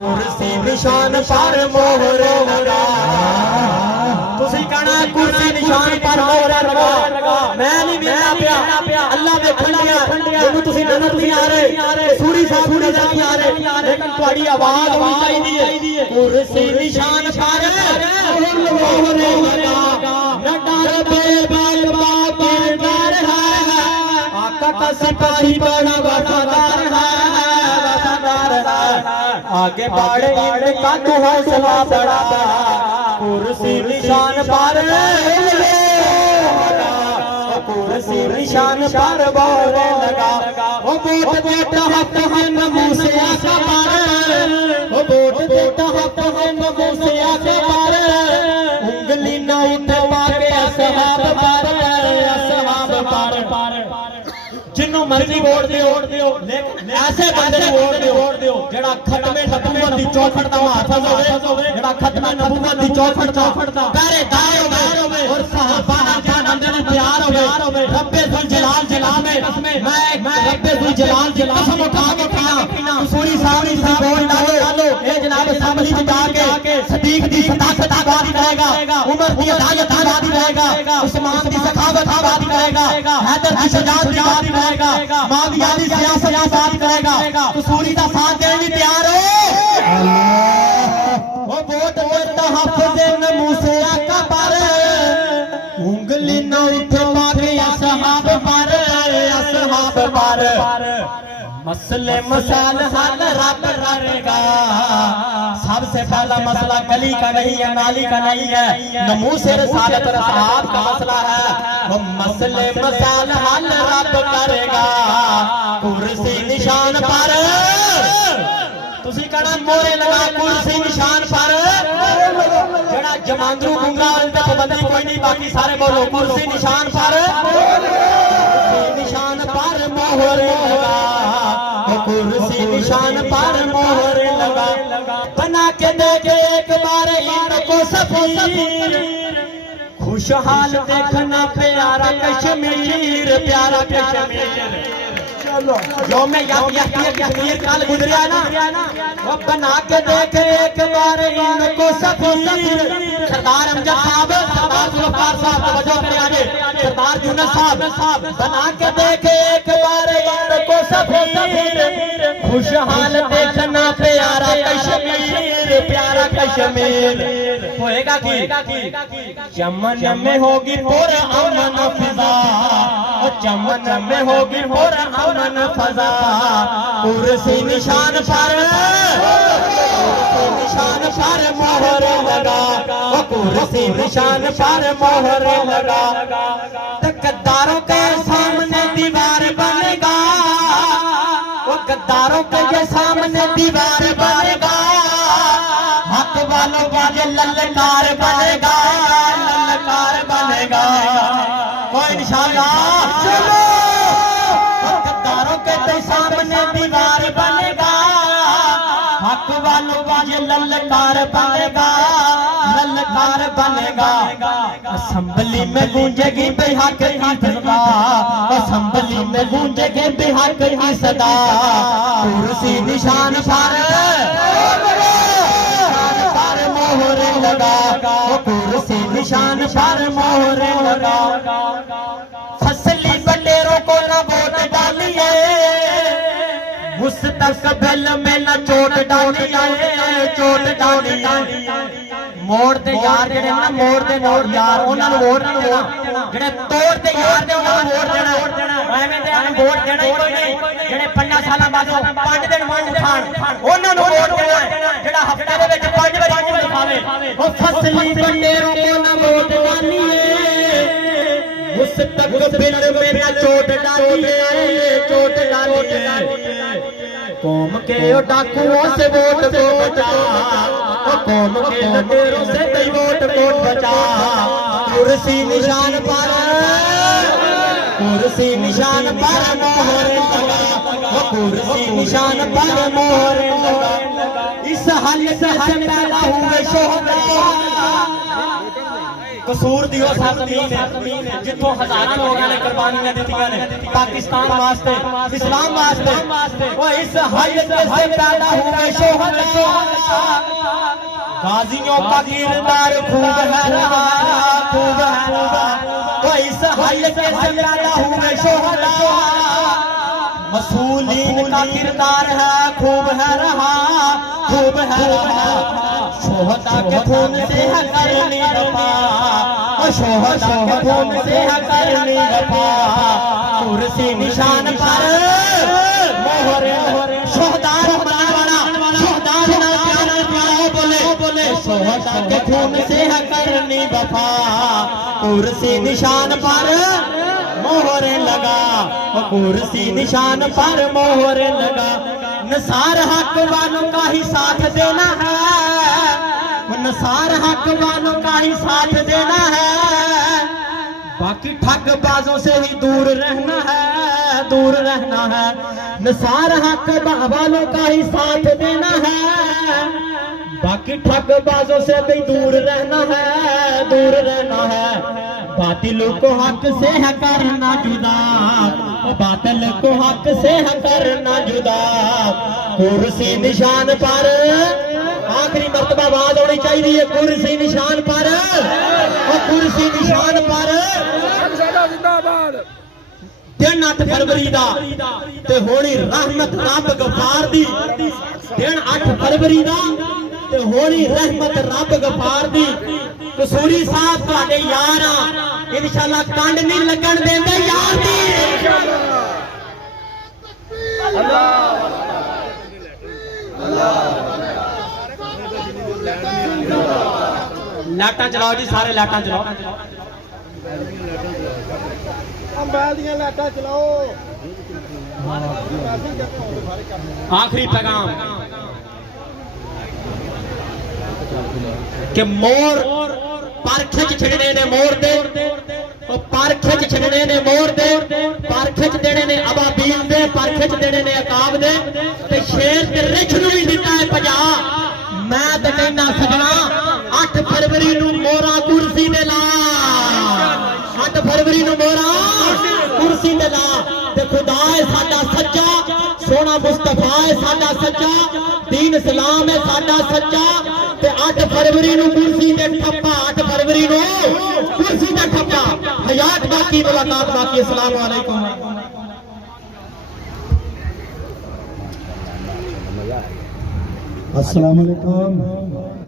कुर्सी निशान पर मोहर लगा, तुसी कहना कुर्सी निशान पर मोहर लगा। मैं नहीं वेखना पिया अल्लाह वेखण दिया जिन्नू तुसी नजर नहीं आ रहे, सूरी साहब नजर नहीं आ रहे, लेकिन तुम्हारी आवाज होनी चाहिदी है। कुर्सी निशान पर मोहर लगा, न डर बेबाक किरदार है, आका का सिपाही बड़ा वफादार है, आगे बढ़े इनका तू हौसला बड़ा, कुर्सी निशान पर कुर्सी निशान पर बोले लगा। वो बोट देता हक है नमू से आगे पर, वो बोट देता हक है नमू से आगे पर, उंगली न उठे पाके असहाब पर, असहाब पर जिन्हों मर्जी वोट दियो, लेकिन ऐसे बंदे को वोट दियो जेड़ा खत्मे नबूवत दी चौखट दा हाफिज होवे, जेड़ा खत्मे नबूवत दी चौखट दा पहरेदार होवे और सहाबाना दे बंदे ने प्यार होवे। रब्बे जुल जलाल में मैं रब्बे जुल जलाल कसम उठा के कहना, सूरी सावरी सी बोल डालो ए जनाब सामने बिठा के सदीक दी सदाकत आबादी करेगा, उमर दी अदालत आबादी करेगा, उस्मान दी सखावत आबादी करेगा, हैदर दी शजाअत आबादी करेगा, माविया दी सियासत आबाद करेगा। कसूरी दा साथ देने ली तैयार हो? वो वोट देता हाफिज नमू से आका पर, उंगली न उठे पाके असहाब पर, असहाब पर मसले मसाल हल रब करेगा। सबसे पहला मसला गली का नहीं है, नाली का नहीं है, नमू से रसालत रसाब का मसला है। वो मसले मसाल हल रब करेगा, कुर्सी निशान पर तुसी कहना मोरे लगा, कुर्सी निशान पर जेड़ा जमांदरू गुंगा उनका पाबंदी कोई नहीं, बाकी सारे बोलो कुर्सी निशान पर, कुर्सी निशान पर मोहर लगा, कुर्सी निशान पर मोहर लगा। बना के देखे एक बार इनको सफीर, खुशहाल देखना प्यारा कश्मीर, प्यारा कश्मीर। जो मैं कश्मीर काल गुजरिया ना, वो बना के देखे एक बार इनको सफीर। सरदार अमजद साहब, सरदार जुल्फकार साहब तवज्जो करें आगे, सरदार यूनुस साहब बना के देखे एक बार इनको सफीर, खुशहाल देखना प्यारा कश्मीर, प्यारा कश्मीर। होएगा कि चमन में होगी पुर अमन फिजा, चमन में होगी पुर अमन फजा, कुर्सी निशान पर, कुर्सी निशान पर मोहर लगा, कुर्सी निशान पर मोहर लगा। गद्दारों के सामने दीवार बनेगा, वो गद्दारों के सामने दीवार बनेगा, हक वालों का ये ललकार बनेगा, ललकार बनेगा। कोई इंशाअल्लाह चलो, गद्दारों के सामने दीवार बनेगा, हक वालों का ये ललकार बनेगा, ललकार बनेगा। असेंबली में गूंजेगी बेहक की सदा, असेंबली में गूंजेगी बेहक की सदा, कुर्सी निशान पर मोहर लगा, कुर्सी निशान पर मोहर लगा। फसली बटेरों को न वोट डालिए, मुस्तकबिल में न चोट डालिए, चोट डालिए। मोड़ ते यार जेड़े ना, मोड़ ते यार उन्हां नूं वोट नहीं देना, जेड़े तोड़ ते यार ने उन्हां नूं वोट देना। एवें ते एवें वोट देना ही कोई नहीं, जेड़े 5 साल बाद 5 दिन मुंह खान उन्हां नूं वोट देना है, जेड़ा हफ्ते दे विच 5 वारी मुंह दिखावे। ओ फसली बटेरों को न वोट डालिए, मुस्तकबिल में न चोट डालिए, चोट डालिए। कौम के डाकुओं से वोट को बचा, कौम के लटेरों से कई वोट को बचा, कुर्सी निशान पर, कुर्सी निशान पर मोहर लगा, कुर्सी निशान पर मोहर लगा। इस हल से पैदा हुए शोहदा, कसूर दियो सरजमीन है जिथों हजारों लोगों ने कुर्बानियां दित्तियां ने पाकिस्तान वास्ते, इस्लाम वास्ते। वो इस हल से पैदा हुए शोहदा गाजियों का किरदार खूब है रहा, खूब है रहा। तो इस हल के ज़्यादा हुए शोहदा, मसूलीन का किरदार है खूब है रहा, खूब है रहा। शोहदा के खून से है करनी वफा, शोहदा के खून से है करनी वफा। कुर्सी निशान पर मोहर शोहदार बनाना, शोहदार ना प्यारा प्यारा बोले बोले। शोहदा के खून से है करनी वफा, कुर्सी निशान पर मोहर लगा, कुर्सी निशान पर मोहर लगा। निसार हक वालों का ही साथ देना है, निसार हक वालों का ही साथ देना है। बाकी ठगबाजों से ही दूर रहना है, दूर रहना है। निसार हक वालों का ही साथ देना है, बाकी ठगबाजों से भी दूर रहना है, दूर रहना है। बातिल को हक से है करना जुदा, बातिल को हक से है करना जुदा। कुर्सी निशान पर आखिरी मर्तबा आवाज होनी चाहिए, कुर्सी निशान पर, कुर्सी निशान पर। दिन 8 फरवरी दा ते होनी रहमत रब गफार दी, दिन 8 फरवरी दा ते होनी रहमत रब गफार दी। कसूरी साहब तुहाडे यार आ, इंशाअल्लाह कंड नहीं लगन देंदे यार दी। लाटा चलाओ जी, सारे लाटा चलाओ, लाटा चलाओ। आखिरी पैगाम कि मोर पर खिच छड़ने ने मोर दे, पर खिच छड़ने ने मोर दे, पर खिच देने ने अबाबील दे, पर खिच देने ने अकाब दे। ते शेर ते रिछ नूं ही दिता है भजा। मैं ते कहना सजना 8 फरवरी नूं मोरा कुर्सी ते ला, 8 फरवरी नूं मोरा कुर्सी ते ला। ते खुदा है साडा सच्चा, सोना मुस्तफा है साडा सच्चा, दीन इस्लाम है साडा सच्चा। ते 8 फरवरी नूं कुर्सी ते ठप्पा, 8 फरवरी नूं कुर्सी ते ठप्पा। हयात बाकी, मुलाकात बाकी। अस्सलाम वालेकुम। अस्सलाम वालेकुम।